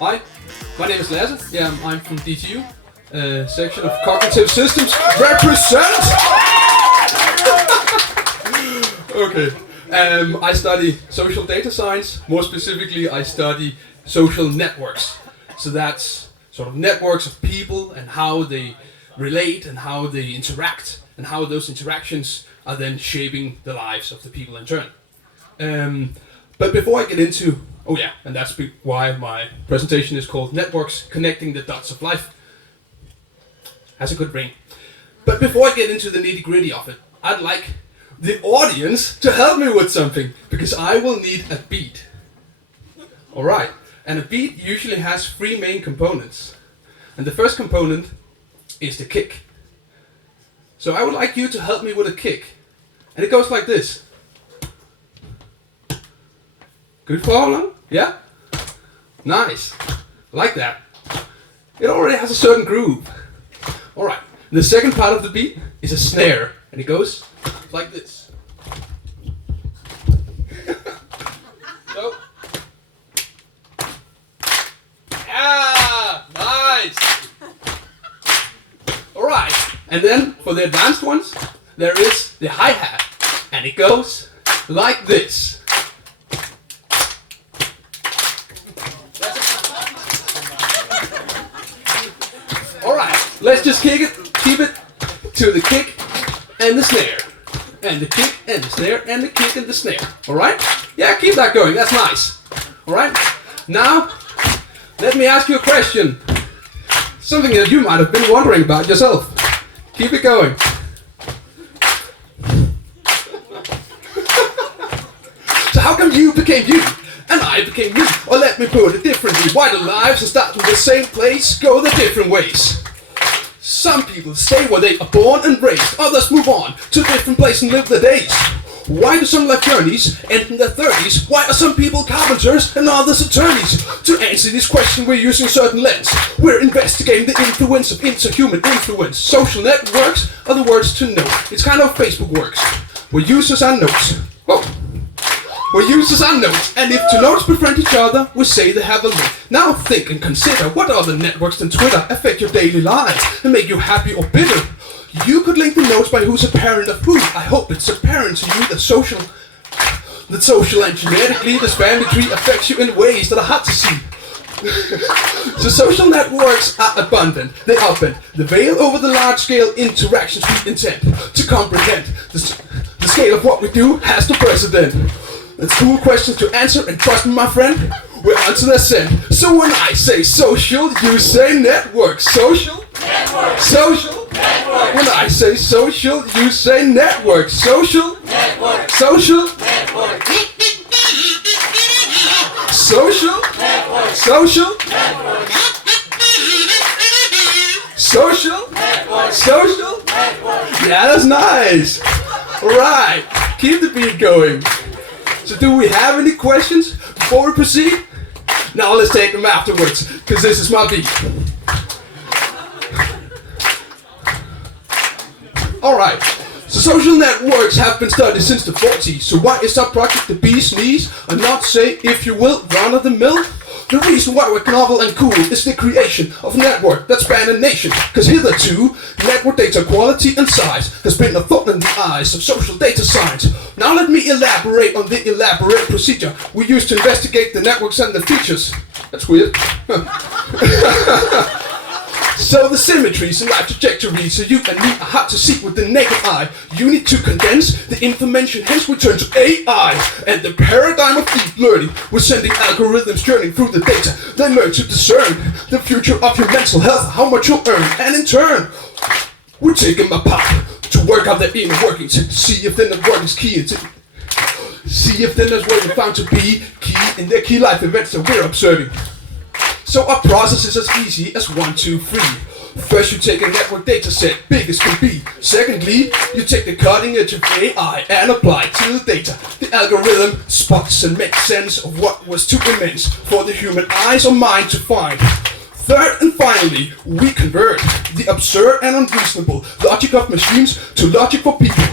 Hi, my name is Lasse. Yeah, I'm from DTU, section of Cognitive Systems. Represent! Okay. I study social data science. More specifically, I study social networks. So that's sort of networks of people and how they relate and how they interact and how those interactions are then shaping the lives of the people in turn. But before I get into, and that's why my presentation is called Networks Connecting the Dots of Life. Has a good ring. But before I get into the nitty gritty of it, I'd like the audience to help me with something, because I will need a beat. Alright, and a beat usually has three main components. And the first component is the kick. So I would like you to help me with a kick. And it goes like this. Good follow along? Yeah? Nice. I like that. It already has a certain groove. Alright, the second part of the beat is a snare. And it goes like this. So. Ah, nice. Alright, and then for the advanced ones, there is the hi-hat. And it goes like this. Alright, let's just keep it to the kick and the snare. And the kick and the snare and the kick and the snare. Alright? Yeah, keep that going, that's nice. Alright? Now, let me ask you a question. Something that you might have been wondering about yourself. Keep it going. So how come you became you? And I became me? Or let me put it differently. Why do lives that start from the same place go the different ways? Some people stay where they are born and raised. Others move on to a different place and live their days. Why do some life journeys end in their 30s? Why are some people carpenters and others attorneys? To answer this question, we're using a certain lens. We're investigating the influence of interhuman influence. Social networks are the words to know. It's kind of how Facebook works, where users are notes. Where users are nodes, and if two nodes befriend each other, we say they have a link. Now think and consider what other networks than Twitter affect your daily life and make you happy or bitter. You could link the nodes by who's a parent of who. I hope it's apparent to you that social and genetically this family tree affects you in ways that are hard to see. So social networks are abundant, they upend the veil over the large-scale interactions we intend to comprehend. The scale of what we do has no precedent. It's cool questions to answer, and trust me, my friend, we're on to the ascent. So when I say social, you say network. Social? Network. Social? Network. When I say social, you say network. Social? Network. Social? Network. Social? Network. Social? Network. Social? Network. Social? Network. Yeah, that's nice. Alright, keep the beat going. So do we have any questions before we proceed? Now let's take them afterwards, because this is my beat. Alright, so social networks have been studied since the 40s. So why is our project the bee's knees and not, say, if you will, run of the mill? The reason why we're novel and cool is the creation of a network that span a nation. Cause hitherto, network data quality and size has been a thorn in the eyes of social data science. Now let me elaborate on the elaborate procedure we use to investigate the networks and the features. That's weird. So the symmetries and life trajectories so you and me are hard to see with the naked eye. You need to condense the information, hence we turn to AI. And the paradigm of deep learning, we're sending algorithms journeying through the data. They learn to discern the future of your mental health, how much you'll earn, and in turn, we take them apart to work out their inner workings, see if their network is key into see if their network is found to be key in their key life events that we're observing. So our process is as easy as 1, 2, 3. First you take a network data set, big as can be. Secondly, you take the cutting edge of AI and apply it to the data. The algorithm spots and makes sense of what was too immense for the human eyes or mind to find. Third and finally, we convert the absurd and unreasonable logic of machines to logic for people.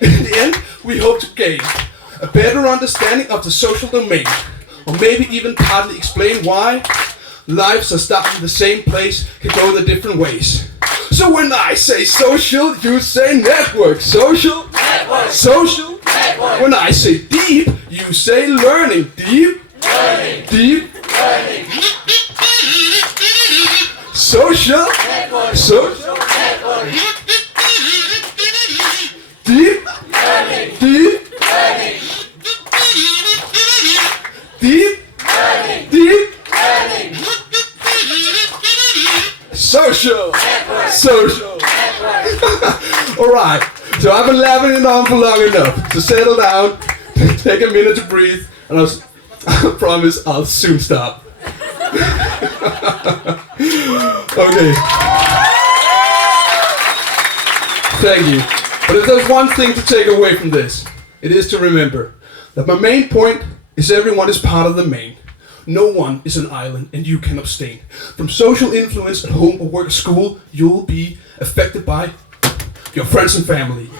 In the end, we hope to gain a better understanding of the social domain, or maybe even partly explain why lives are starting in the same place, can go the different ways. So when I say social, you say network. Social, network. Social, network. When I say deep, you say learning. Deep, learning. Deep, learning. Social, network. Social, network. Deep, learning. Deep, learning. Deep, learning. Deep, learning. Social, network. Social, network. All right. So I've been laughing it on for long enough. So settle down, take a minute to breathe, and I promise I'll soon stop. Okay. Thank you. But if there's one thing to take away from this, it is to remember that my main point is everyone is part of the main. No one is an island and you can abstain. From social influence at home or work or school, you'll be affected by your friends and family.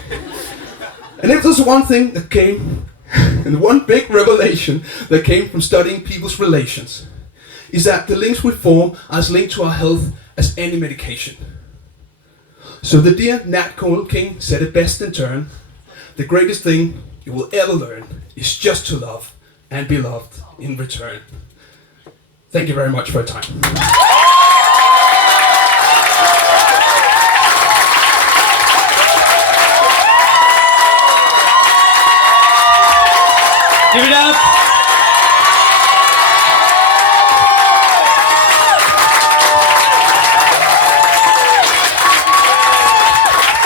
And if there's one thing that came, and one big revelation that came from studying people's relations, is that the links we form are as linked to our health as any medication. So the dear Nat Cole King said it best in turn: the greatest thing you will ever learn is just to love and be loved in return. Thank you very much for your time. Give it up.